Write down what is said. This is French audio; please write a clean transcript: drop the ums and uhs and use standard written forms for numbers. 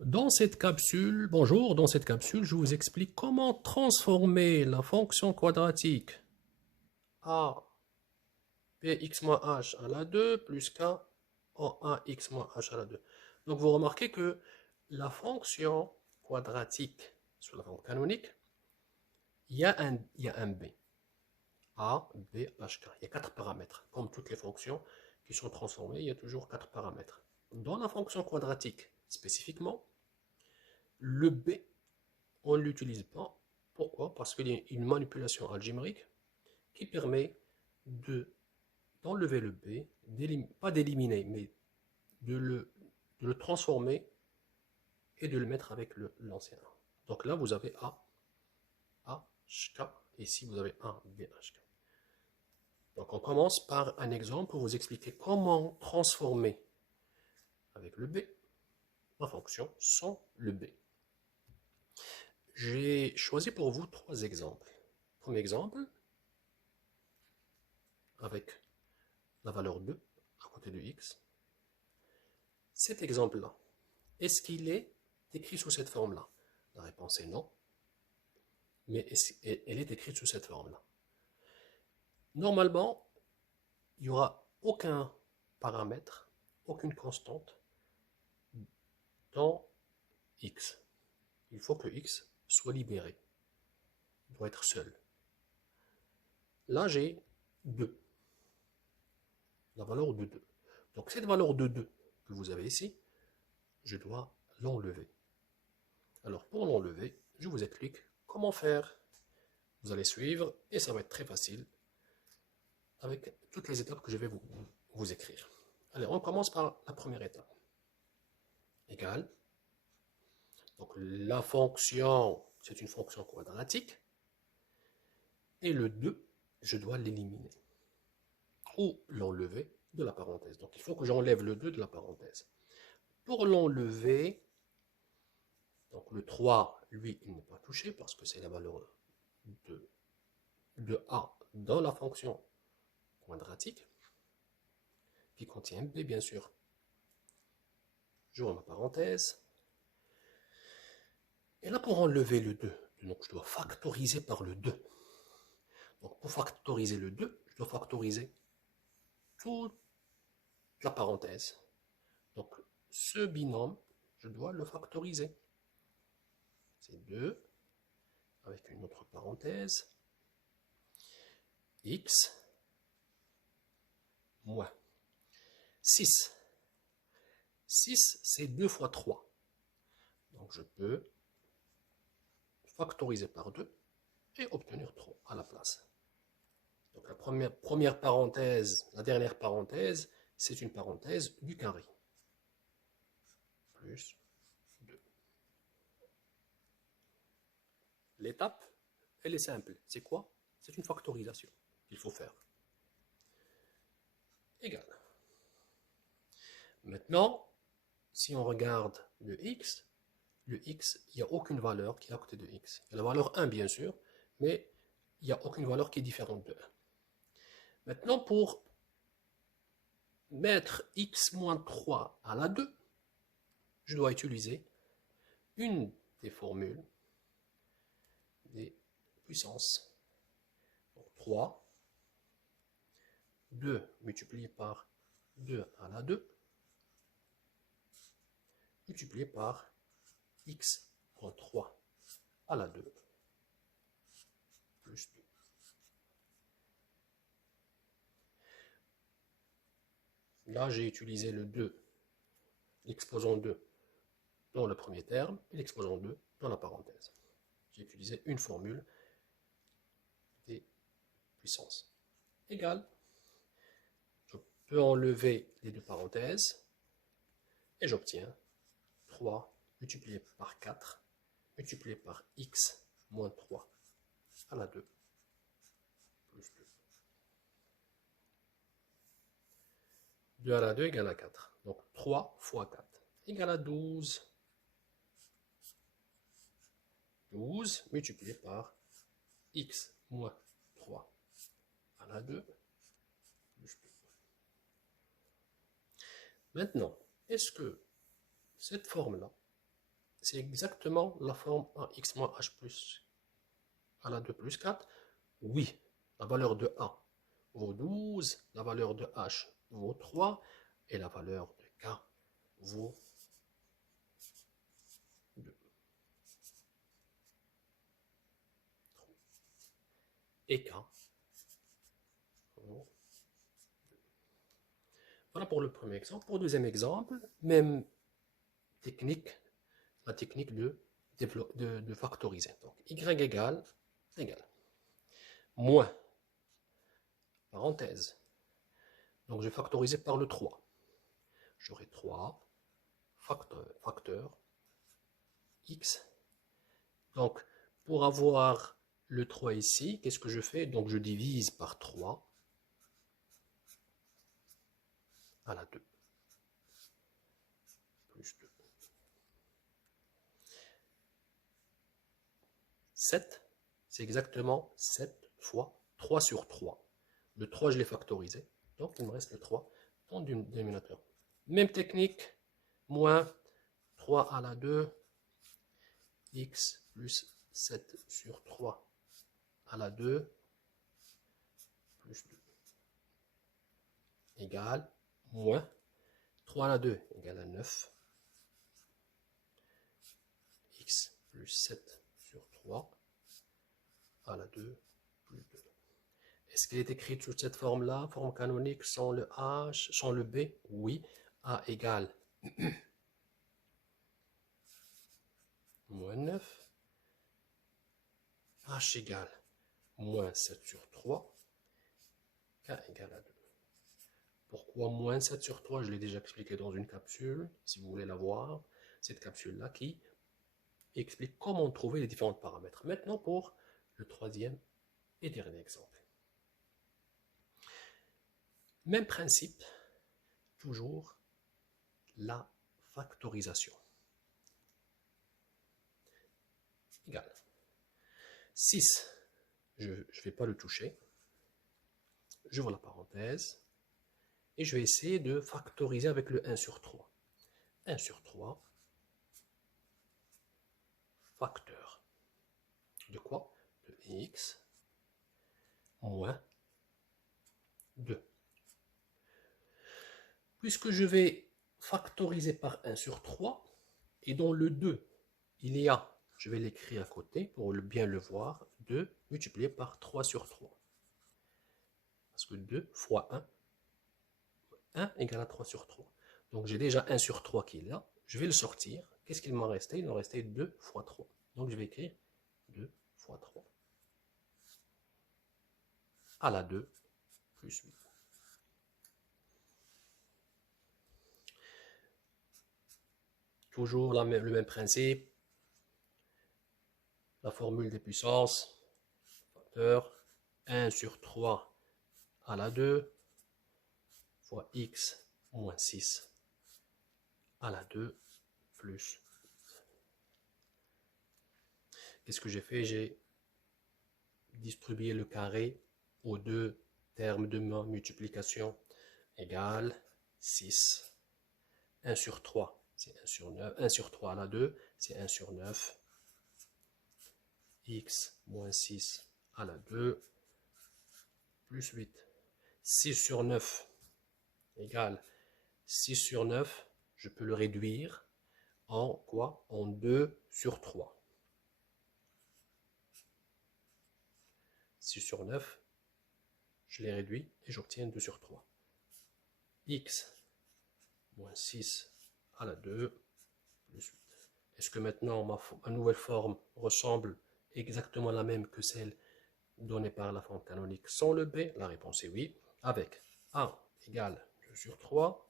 Dans cette capsule, bonjour, dans cette capsule, je vous explique comment transformer la fonction quadratique a px moins h à la 2 plus k en ax moins h à la 2. Donc vous remarquez que la fonction quadratique sur la forme canonique, il y a un b, a, b, h, k. Il y a quatre paramètres. Comme toutes les fonctions qui sont transformées, il y a toujours quatre paramètres. Dans la fonction quadratique spécifiquement, le b, on ne l'utilise pas. Pourquoi? Parce qu'il y a une manipulation algébrique qui permet d'enlever le b, pas d'éliminer, mais de le transformer et de le mettre avec l'ancien A. Donc là, vous avez A, H, K, et ici, vous avez 1, B, H, K. Donc on commence par un exemple pour vous expliquer comment transformer avec le B la fonction sans le B. J'ai choisi pour vous trois exemples. Premier exemple, avec la valeur 2 à côté de x. Cet exemple-là, est-ce qu'il est écrit sous cette forme-là? La réponse est non, mais elle est écrite sous cette forme-là. Normalement, il n'y aura aucun paramètre, aucune constante dans x. Il faut que x soit libéré, il doit être seul. Là, j'ai 2, la valeur de 2. Donc cette valeur de 2 que vous avez ici, je dois l'enlever. Alors pour l'enlever, je vous explique comment faire. Vous allez suivre et ça va être très facile avec toutes les étapes que je vais vous écrire. Allez, on commence par la première étape. Égal. Donc la fonction, c'est une fonction quadratique. Et le 2, je dois l'éliminer. Ou l'enlever de la parenthèse. Donc il faut que j'enlève le 2 de la parenthèse. Pour l'enlever, donc le 3, lui, il n'est pas touché parce que c'est la valeur de A dans la fonction quadratique qui contient B, bien sûr. J'ouvre ma parenthèse. Et là, pour enlever le 2, donc je dois factoriser par le 2. Donc pour factoriser le 2, je dois factoriser toute la parenthèse. Donc ce binôme, je dois le factoriser. C'est 2 avec une autre parenthèse. X moins 6. 6, c'est 2 fois 3. Donc je peux factoriser par 2 et obtenir 3 à la place. Donc la première parenthèse, la dernière parenthèse, c'est une parenthèse du carré. Plus 2. L'étape, elle est simple. C'est quoi? C'est une factorisation qu'il faut faire. Égal. Maintenant, si on regarde le x, il n'y a aucune valeur qui est à côté de x. Il y a la valeur 1, bien sûr, mais il n'y a aucune valeur qui est différente de 1. Maintenant, pour mettre x moins 3 à la 2, je dois utiliser une des formules des puissances. Donc 3, 2 multiplié par 2 à la 2, multiplié par x moins 3 à la 2, plus 2. Là, j'ai utilisé le 2, l'exposant 2 dans le premier terme et l'exposant 2 dans la parenthèse. J'ai utilisé une formule des puissances. Égal. Je peux enlever les deux parenthèses et j'obtiens 3 multiplié par 4 multiplié par x moins 3 à la 2 plus 2. 2 à la 2 égale à 4. Donc 3 fois 4 égale à 12. 12 multiplié par x moins 3 à la 2 plus 2. Maintenant, est-ce que cette forme-là c'est exactement la forme ax moins h plus à la 2 plus 4. Oui, la valeur de a vaut 12, la valeur de h vaut 3, et la valeur de k vaut 2. Et k vaut 2. Voilà pour le premier exemple. Pour le deuxième exemple, même technique, la technique de factoriser. Donc, y égale moins, parenthèse. Donc, je vais factoriser par le 3. J'aurai 3 facteur x. Donc, pour avoir le 3 ici, qu'est-ce que je fais? Donc, je divise par 3 à la 2. Plus 2. 7, c'est exactement 7 fois 3 sur 3. Le 3, je l'ai factorisé. Donc, il me reste le 3 dans le dénominateur. Même technique, moins 3 à la 2, x plus 7 sur 3 à la 2, plus 2, égale moins 3 à la 2 égale à 9, x plus 7 sur 3 à la 2 plus 2. Est-ce qu'il est écrit sous cette forme-là, forme canonique, sans le h, sans le b? Oui. A égale moins 9, h égale moins 7 sur 3, k égale à 2. Pourquoi moins 7 sur 3? Je l'ai déjà expliqué dans une capsule, si vous voulez la voir. Cette capsule-là qui explique comment trouver les différents paramètres. Maintenant pour le troisième et dernier exemple. Même principe, toujours la factorisation. Égal. 6, je ne vais pas le toucher. J'ouvre la parenthèse. Et je vais essayer de factoriser avec le 1 sur 3. 1 sur 3, facteur de quoi? De x moins 2. Puisque je vais factoriser par 1 sur 3, et dans le 2, il y a, je vais l'écrire à côté pour bien le voir, 2 multiplié par 3 sur 3. Parce que 2 fois 1 égale à 3 sur 3. Donc j'ai déjà 1 sur 3 qui est là. Je vais le sortir. Qu'est-ce qu'il m'en restait? Il m'en restait 2 fois 3. Donc je vais écrire 2 fois 3 à la 2 plus 8. Toujours le même principe. La formule des puissances. Facteur 1 sur 3 à la 2 fois x moins 6 à la 2 plus. Qu'est-ce que j'ai fait? J'ai distribué le carré aux deux termes de ma multiplication égale 6. 1 sur 3, c'est 1 sur 9. 1 sur 3 à la 2, c'est 1 sur 9. X moins 6 à la 2 plus 8. 6 sur 9 égale 6 sur 9, je peux le réduire en quoi? En 2 sur 3. 6 sur 9, je les réduis et j'obtiens 2 sur 3. X moins 6 à la 2 plus 8. Est-ce que maintenant ma nouvelle forme ressemble exactement à la même que celle donnée par la forme canonique sans le B? La réponse est oui. Avec A égale 2 sur 3,